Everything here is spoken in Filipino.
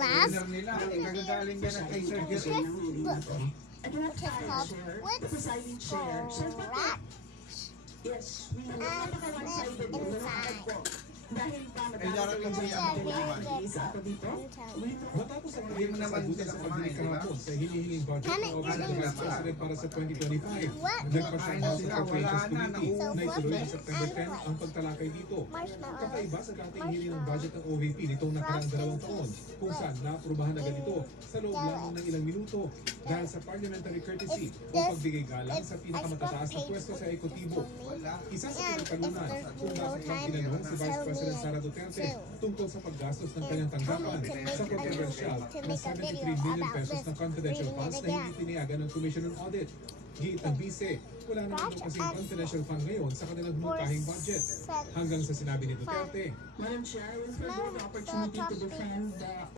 class. Nila, ikagagaling yan at kay Sir Jerry. Textbook. At that Which is time, called Chair, the What's presiding chair, said that Correct. yes, we And napaka-one-sided po, inside. po. Dahil pa Eh, darating nagkakaroon siya ng ang mga isa ako dito. Matapos ang Hindi mo naman pagsasagutan sila sa kumain, pagdinig di ba? kahapon sa hinihinging budget Can ng it Office of be the Vice easy? President para sa 2025, What? nagpasya ang House of Sila, Appropriations wala na, Committee nauubos na ituloy na. sa September 10 ang pagtalakay dito. Marshmallows. Kakaiba sa dating hiling ng budget ng OVP nitong nakaraang 2 taon, kung saan naaprubahan agad ito sa loob lamang ng ilang minuto dahil sa parliamentary courtesy o pagbigay galang sa pinakamatataas na pwesto sa ekotibo. Isa sa pinagtalunan kung bakit lang tinanong si Vice President Sara Duterte tungkol sa paggastos ng kanyang tanggapan sa controversial na 73 million pesos ng confidential funds na hindi tiniyagan ng Commission on Audit. Giit ng bise, wala naman daw kasing confidential fund ngayon sa kanilang mungkahing budget. Hanggang sa sinabi ni Duterte, Madam Chair, with the opportunity to defend the